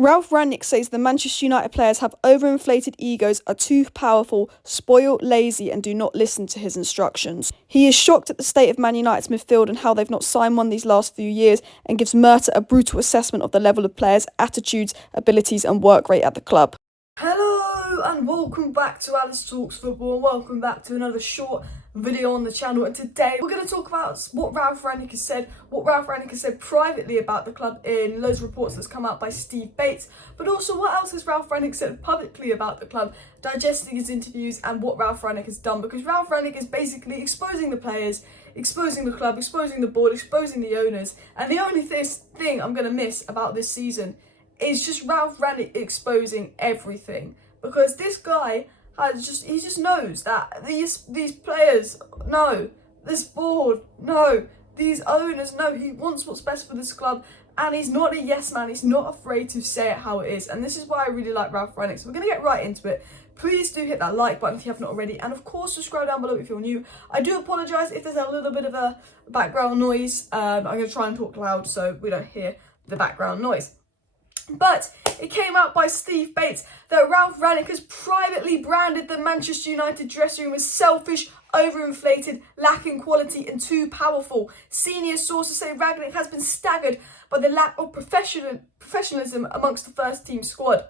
Ralf Rangnick says the Manchester United players have overinflated egos, are too powerful, spoiled, lazy and do not listen to his instructions. He is shocked at the state of Man United's midfield and how they've not signed one these last few years, and gives Murta a brutal assessment of the level of players' attitudes, abilities and work rate at the club. Hello and welcome back to Alice Talks Football. Welcome back to another short video on the channel, and today we're going to talk about what Ralf Rangnick has said, privately about the club in loads of reports that's come out by Steve Bates, but also what else has Ralf Rangnick said publicly about the club, digesting his interviews and what Ralf Rangnick has done, because Ralf Rangnick is basically exposing the players, exposing the club, exposing the board, exposing the owners, and the only thing I'm going to miss about this season is just Ralf Rangnick exposing everything, because this guy he just knows that these players know, this board know, these owners know. He wants what's best for this club, and he's not a yes man. He's not afraid to say it how it is, and this is why I really like Ralf Rangnick. So we're going to get right into it. Please do hit that like button if you have not already, and of course subscribe down below if you're new. I do apologise if there's a little bit of a background noise. I'm going to try and talk loud so we don't hear the background noise. But it came out by Steve Bates that Ralf Rangnick has privately branded the Manchester United dressing room as selfish, overinflated, lacking quality and too powerful. Senior sources say Rangnick has been staggered by the lack of professionalism amongst the first team squad.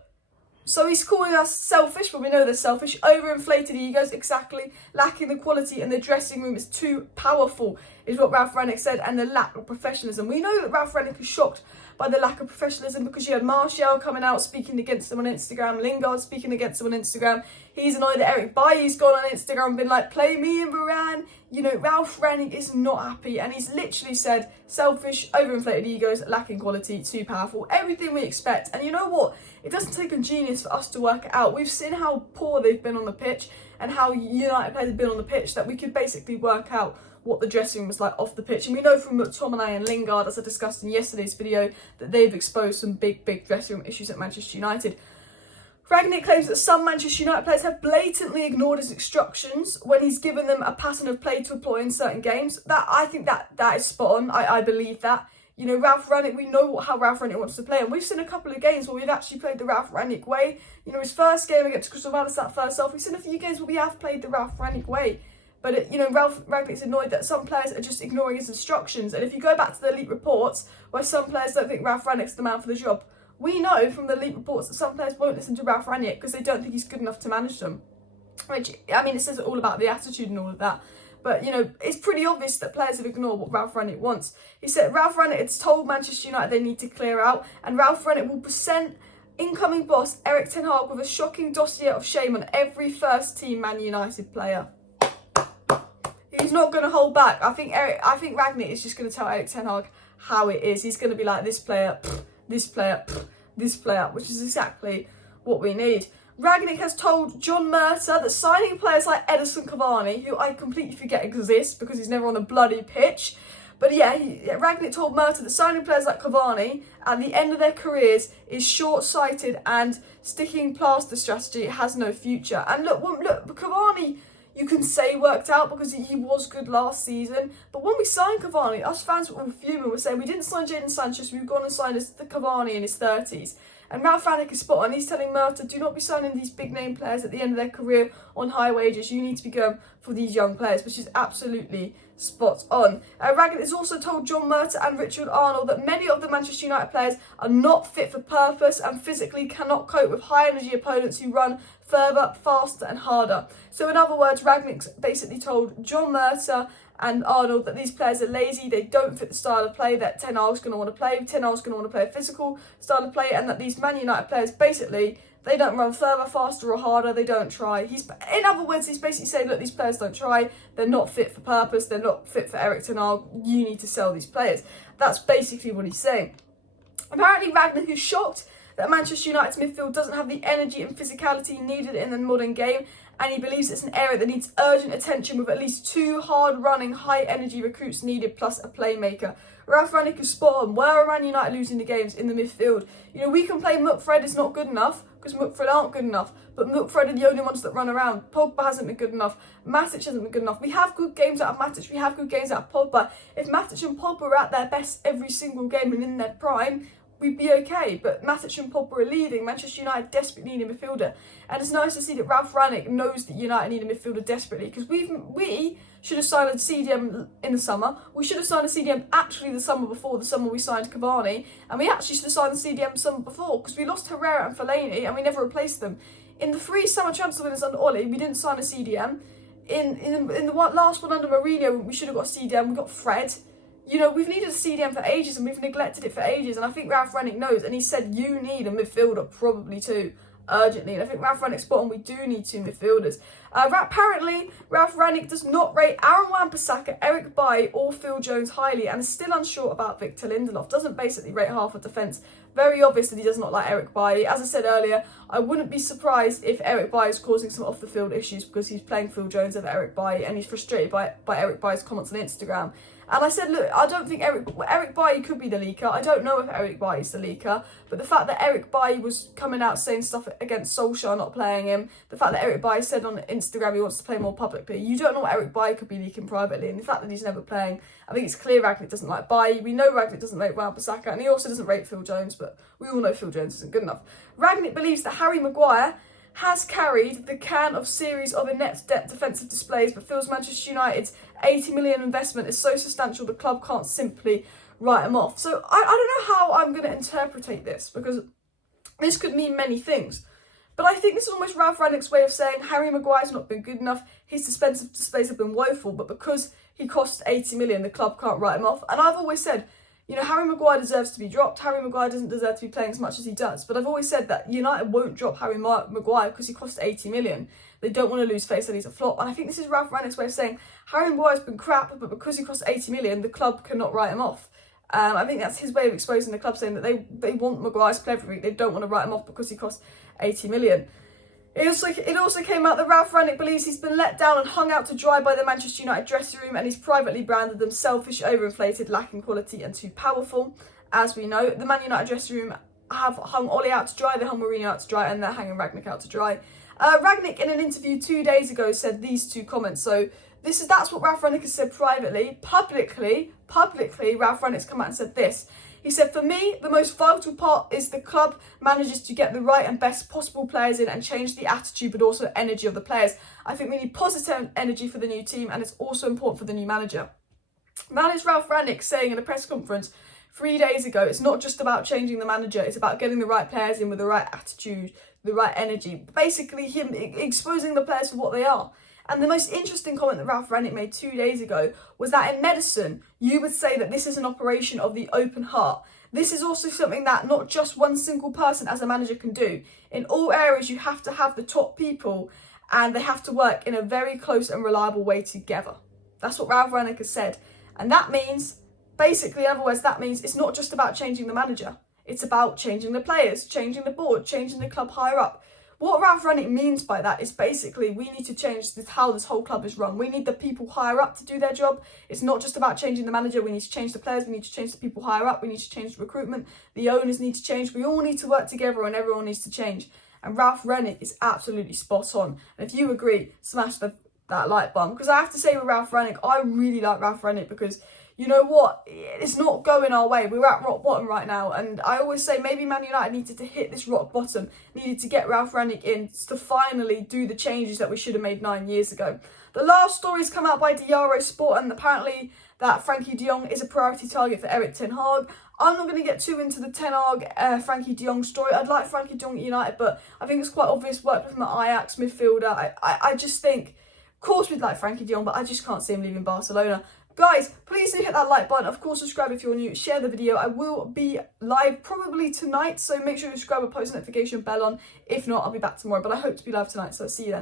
So he's calling us selfish, but we know they're selfish. Overinflated egos, exactly. Lacking the quality and the dressing room is too powerful, is what Ralf Rangnick said, and the lack of professionalism. We know that Ralf Rangnick is shocked by the lack of professionalism because you had Martial coming out speaking against them on Instagram, Lingard speaking against them on Instagram. He's annoyed that Eric Bailly's gone on Instagram and been like, play me and Varane. You know, Ralf Rangnick is not happy, and he's literally said selfish, overinflated egos, lacking quality, too powerful, everything we expect. And you know what? It doesn't take a genius for us to work it out. We've seen how poor they've been on the pitch and how United players have been on the pitch that we could basically work out what the dressing room was like off the pitch. And we know from McTominay and Lingard, as I discussed in yesterday's video, that they've exposed some big dressing room issues at Manchester United. Rangnick claims that some Manchester United players have blatantly ignored his instructions when he's given them a pattern of play to employ in certain games. I think that is spot on. I believe that. You know, Ralf Rangnick, we know how Ralf Rangnick wants to play, and we've seen a couple of games where we've actually played the Ralf Rangnick way. You know, his first game against Crystal Palace, that first half, we've seen a few games where we have played the Ralf Rangnick way. But, Ralf Rangnick's annoyed that some players are just ignoring his instructions. And if you go back to the elite reports, where some players don't think Ralf Rangnick's the man for the job, we know from the elite reports that some players won't listen to Ralf Rangnick because they don't think he's good enough to manage them. Which, I mean, it says all about the attitude and all of that. But, it's pretty obvious that players have ignored what Ralf Rangnick wants. He said Ralf Rangnick has told Manchester United they need to clear out, and Ralf Rangnick will present incoming boss Erik ten Hag with a shocking dossier of shame on every first-team Man United player. He's not going to hold back. I think Rangnick is just going to tell Erik ten Hag how it is. He's going to be like, this player, this player, this player, which is exactly what we need. Rangnick has told John Murta that signing players like Edinson Cavani, who I completely forget exists because he's never on a bloody pitch, but yeah, Rangnick told Murta that signing players like Cavani at the end of their careers is short-sighted and sticking plaster strategy has no future. And look, Cavani, you can say worked out because he was good last season, but when we signed Cavani, us fans were fuming. We're saying we didn't sign Jadon Sancho, we've gone and signed the Cavani in his 30s. And Ralf Rangnick is spot on. He's telling Murta, do not be signing these big name players at the end of their career on high wages. You need to be going for these young players, which is absolutely spot on. Rangnick has also told John Murta and Richard Arnold that many of the Manchester United players are not fit for purpose and physically cannot cope with high energy opponents who run further, faster and harder. So in other words, Rangnick's basically told John Murta and Arnold that these players are lazy, they don't fit the style of play that Ten Hag's going to want to play. Ten Hag's going to want to play a physical style of play, and that these Man United players, basically, they don't run further, faster or harder, they don't try. In other words, he's basically saying, look, these players don't try, they're not fit for purpose, they're not fit for Erik ten Hag, you need to sell these players. That's basically what he's saying. Apparently, Rangnick is shocked that Manchester United's midfield doesn't have the energy and physicality needed in the modern game, and he believes it's an area that needs urgent attention with at least 2 hard-running, high-energy recruits needed plus a playmaker. Ralf Rangnick is spot on. Where are Man United losing the games? In the midfield. We can play MUFC is not good enough because MUFC aren't good enough, but MUFC are the only ones that run around. Pogba hasn't been good enough. Matic hasn't been good enough. We have good games out of Matic. We have good games out of Pogba. If Matic and Pogba are at their best every single game and in their prime, we'd be okay. But Matic and Pogba are leaving. Manchester United desperately need a midfielder. And it's nice to see that Ralf Rangnick knows that United need a midfielder desperately, because we should have signed a CDM in the summer. We should have signed a CDM actually the summer before, the summer we signed Cavani. And we actually should have signed the CDM the summer before, because we lost Herrera and Fellaini and we never replaced them. In the 3 summer transfer windows under Oli, we didn't sign a CDM. In the last one under Mourinho, we should have got a CDM. We got Fred. You know, we've needed a CDM for ages and we've neglected it for ages. And I think Ralf Rangnick knows, and he said you need a midfielder probably too, urgently. And I think Ralf Rangnick's spot on, we do need 2 midfielders. Apparently, Ralf Rangnick does not rate Aaron Wan-Bissaka, Eric Bailly or Phil Jones highly, and is still unsure about Victor Lindelof. Doesn't basically rate half of defence. Very obvious that he does not like Eric Bailly. As I said earlier, I wouldn't be surprised if Eric Bailly is causing some off-the-field issues because he's playing Phil Jones over Eric Bailly and he's frustrated by Eric Bailly's comments on Instagram. And I said, look, I don't think Eric Bailly could be the leaker. I don't know if Eric Bailly is the leaker, but the fact that Eric Bailly was coming out saying stuff against Solskjaer not playing him, the fact that Eric Bailly said on Instagram he wants to play more publicly, you don't know what Eric Bailly could be leaking privately. And the fact that he's never playing, I think it's clear Rangnick doesn't like Bailly. We know Rangnick doesn't rate Wan-Bissaka, and he also doesn't rate Phil Jones, but we all know Phil Jones isn't good enough. Rangnick believes that Harry Maguire has carried the can of series of inept defensive displays, but feels Manchester United's 80 million investment is so substantial the club can't simply write him off. So I don't know how I'm going to interpret this, because this could mean many things. But I think this is almost Ralf Rangnick's way of saying Harry Maguire's not been good enough, his defensive displays have been woeful, but because he costs 80 million, the club can't write him off. And I've always said, you know, Harry Maguire deserves to be dropped. Harry Maguire doesn't deserve to be playing as much as he does. But I've always said that United won't drop Harry Maguire because he costs 80 million. They don't want to lose face that he's a flop. And I think this is Ralf Rangnick's way of saying Harry Maguire's been crap, but because he costs 80 million, the club cannot write him off. I think that's his way of exposing the club, saying that they want Maguire to play every week. They don't want to write him off because he costs 80 million. It also came out that Ralf Rangnick believes he's been let down and hung out to dry by the Manchester United dressing room, and he's privately branded them selfish, overinflated, lacking quality and too powerful. As we know, the Man United dressing room have hung Oli out to dry, they hung Mourinho out to dry, and they're hanging Rangnick out to dry. Rangnick, in an interview 2 days ago, said these 2 comments. So that's what Ralf Rangnick has said privately. Publicly, Ralf Rangnick's come out and said this. He said, for me, the most vital part is the club manages to get the right and best possible players in and change the attitude but also energy of the players. I think we need positive energy for the new team, and it's also important for the new manager. That is Ralf Rangnick saying in a press conference 3 days ago, it's not just about changing the manager, it's about getting the right players in with the right attitude, the right energy. Basically, him exposing the players for what they are. And the most interesting comment that Ralf Rangnick made 2 days ago was that in medicine, you would say that this is an operation of the open heart. This is also something that not just one single person as a manager can do. In all areas, you have to have the top people and they have to work in a very close and reliable way together. That's what Ralf Rangnick has said. And that means, basically, in other words, that means it's not just about changing the manager. It's about changing the players, changing the board, changing the club higher up. What Ralf Rangnick means by that is basically we need to change how this whole club is run. We need the people higher up to do their job. It's not just about changing the manager. We need to change the players. We need to change the people higher up. We need to change the recruitment. The owners need to change. We all need to work together and everyone needs to change. And Ralf Rangnick is absolutely spot on. And if you agree, smash that like button. Because I have to say with Ralf Rangnick, I really like Ralf Rangnick because you know what? It's not going our way. We're at rock bottom right now. And I always say maybe Man United needed to hit this rock bottom, needed to get Ralf Rangnick in to finally do the changes that we should have made 9 years ago. The last stories come out by Diaro Sport, and apparently that Frankie de Jong is a priority target for Erik ten Hag. I'm not going to get too into the Ten Hag Frankie de Jong story. I'd like Frankie de Jong at United, but I think it's quite obvious. Worked with him at Ajax, midfielder. I just think, of course we'd like Frankie de Jong, but I just can't see him leaving Barcelona. Guys, please do hit that like button. Of course, subscribe if you're new. Share the video. I will be live probably tonight, so make sure you subscribe and post notification bell on. If not, I'll be back tomorrow, but I hope to be live tonight, so see you then.